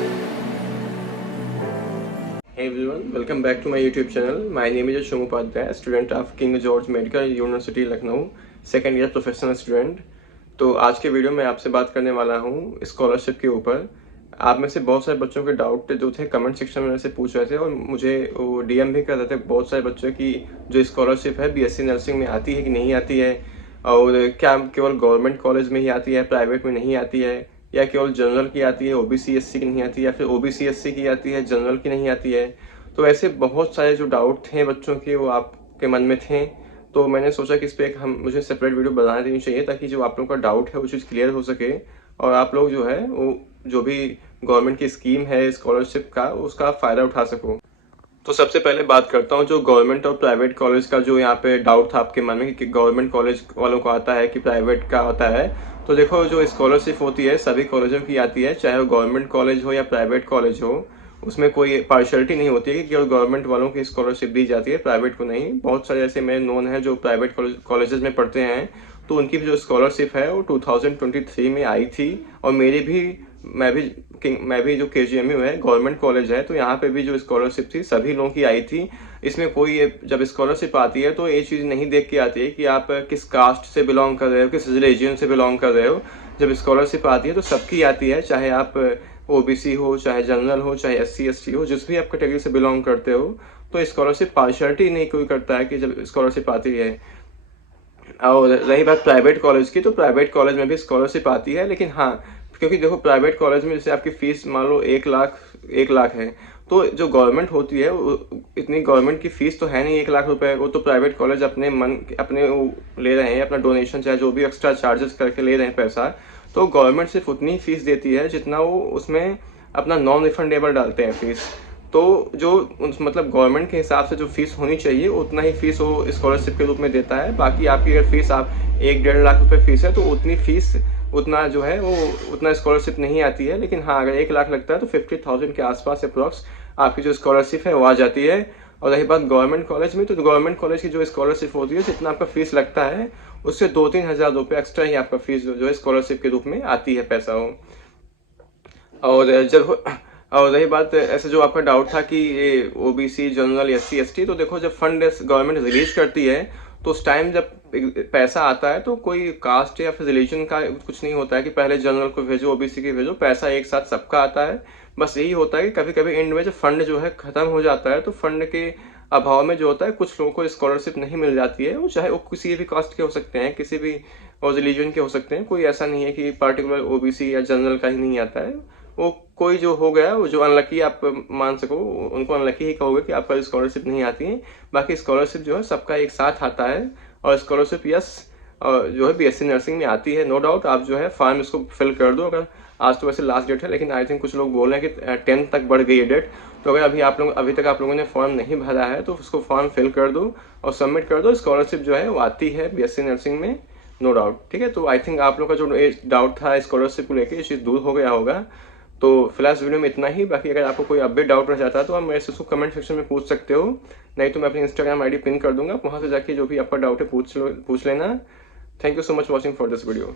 Hey everyone, welcome back to my YouTube channel. My name is Ashwin Upadhyay, student of King George Medical University Lucknow, second year professional student. तो आज के video में आपसे बात करने वाला हूँ स्कॉलरशिप के ऊपर। आप में से बहुत सारे बच्चों के डाउट जो थे कमेंट सेक्शन में से पूछ रहे थे और मुझे वो डीएम भी कर रहे थे बहुत सारे बच्चों की जो स्कॉलरशिप है बीएससी नर्सिंग में आती है कि नहीं आती है, और क्या केवल गवर्नमेंट कॉलेज में ही आती है, प्राइवेट में नहीं आती है, या केवल जनरल की आती है, ओबीसी एससी की नहीं आती है, या फिर ओबीसी एससी की आती है, जनरल की नहीं आती है। तो ऐसे बहुत सारे जो डाउट थे बच्चों के वो आपके मन में थे, तो मैंने सोचा कि इस पर एक मुझे सेपरेट वीडियो बना देनी चाहिए ताकि जो आप लोगों का डाउट है वो चीज़ क्लियर हो सके और आप लोग जो है वो जो भी गवर्नमेंट की स्कीम है स्कॉलरशिप का उसका फ़ायदा उठा सको। तो सबसे पहले बात करता हूँ जो गवर्नमेंट और प्राइवेट कॉलेज का जो यहाँ पे डाउट था आपके मन में कि गवर्नमेंट कॉलेज वालों को आता है कि प्राइवेट का आता है। तो देखो, जो स्कॉलरशिप होती है सभी कॉलेजों की आती है, चाहे वो गवर्नमेंट कॉलेज हो या प्राइवेट कॉलेज हो। उसमें कोई पार्शलिटी नहीं होती है कि केवल गवर्नमेंट वालों की स्कॉलरशिप दी जाती है, प्राइवेट को नहीं। बहुत सारे ऐसे मेरे नोन हैं जो प्राइवेट कॉलेजेस में पढ़ते हैं, तो उनकी जो स्कॉलरशिप है वो 2023 में आई थी। और मेरी भी मैं भी जो KGMU है गवर्नमेंट कॉलेज है, तो यहाँ पे भी जो स्कॉलरशिप थी सभी लोगों की आई थी। इसमें कोई जब स्कॉलरशिप आती है तो ये चीज़ नहीं देख के आती है कि आप किस कास्ट से बिलोंग कर रहे हो, किस रिलीजन से बिलोंग कर रहे हो। जब स्कॉलरशिप आती है तो सबकी आती है, चाहे आप ओबीसी हो, चाहे जनरल हो, चाहे SC ST हो, जिस भी आप कैटेगरी से बिलोंग करते हो। तो स्कॉलरशिप पार्शलिटी नहीं कोई करता है कि जब स्कॉलरशिप आती है। और रही बात प्राइवेट कॉलेज की, तो प्राइवेट कॉलेज में भी स्कॉलरशिप आती है, लेकिन हाँ, क्योंकि देखो प्राइवेट कॉलेज में जैसे आपकी फीस मान लो 1 लाख है, तो जो गवर्नमेंट होती है इतनी गवर्नमेंट की फीस तो है नहीं 1 लाख रुपए। वो तो प्राइवेट कॉलेज अपने वो ले रहे हैं, अपना डोनेशन चाहे जो भी एक्स्ट्रा चार्जेस करके ले रहे हैं पैसा। तो गवर्नमेंट सिर्फ उतनी फीस देती है जितना वो उसमें अपना नॉन रिफंडेबल डालते हैं फीस। तो जो मतलब गवर्नमेंट के हिसाब से जो फीस होनी चाहिए उतना ही फीस वो स्कॉलरशिप के रूप में देता है। बाकी आपकी अगर फीस आप 1-1.5 लाख फीस है तो उतनी फीस उतना जो है वो उतना स्कॉलरशिप नहीं आती है। लेकिन हाँ, अगर 1 लाख लगता है तो 50,000 के आसपास अप्रोक्स आपकी जो स्कॉलरशिप है वो आ जाती है। और रही बात गवर्नमेंट कॉलेज में, तो गवर्नमेंट कॉलेज की जो स्कॉलरशिप होती है जितना आपका फीस लगता है उससे 2-3 हज़ार रुपये एक्स्ट्रा ही आपका फीस जो है स्कॉलरशिप के रूप में आती है पैसा हो। और रही बात ऐसे जो आपका डाउट था कि ये ओबीसी जनरल SC ST, तो देखो जब फंड गवर्नमेंट रिलीज करती है तो उस टाइम जब पैसा आता है तो कोई कास्ट या फिर रिलीजन का कुछ नहीं होता है कि पहले जनरल को भेजो ओबीसी के भेजो, पैसा एक साथ सबका आता है। बस यही होता है कि कभी कभी एंड में जब फंड जो है खत्म हो जाता है तो फंड के अभाव में जो होता है कुछ लोगों को स्कॉलरशिप नहीं मिल जाती है। वो चाहे वो किसी भी कास्ट के हो सकते हैं, किसी भी और रिलीजन के हो सकते हैं, कोई ऐसा नहीं है कि पार्टिकुलर ओबीसी या जनरल का ही नहीं आता है। वो कोई जो हो गया, वो जो अनलकी आप मान सको उनको अनलकी ही कहोगे कि आपका स्कॉलरशिप नहीं आती है। बाकी स्कॉलरशिप जो है सबका एक साथ आता है। और स्कॉलरशिप जो है बीएससी नर्सिंग में आती है, नो डाउट। आप जो है फॉर्म इसको फिल कर दो। अगर आज तो वैसे लास्ट डेट है, लेकिन आई थिंक कुछ लोग बोल रहे हैं कि 10 तक बढ़ गई है डेट। तो अगर अभी तक आप लोगों ने फॉर्म नहीं भरा है तो उसको फॉर्म फिल कर दो और सबमिट कर दो। स्कॉलरशिप जो है वो आती है बीएससी नर्सिंग में, नो डाउट। ठीक है, तो आई थिंक आप लोग का जो डाउट था स्कॉलरशिप को लेकर ये चीज़ दूर हो गया होगा। तो फिलहाल इस वीडियो में इतना ही। बाकी अगर आपको कोई अपडेट डाउट रह जाता है तो आप मेरे से उसको कमेंट सेक्शन में पूछ सकते हो, नहीं तो मैं अपनी इंस्टाग्राम ID पिन कर दूंगा, वहाँ से जाके जो भी आपका डाउट है पूछ लेना। Thank you so much watching for this video.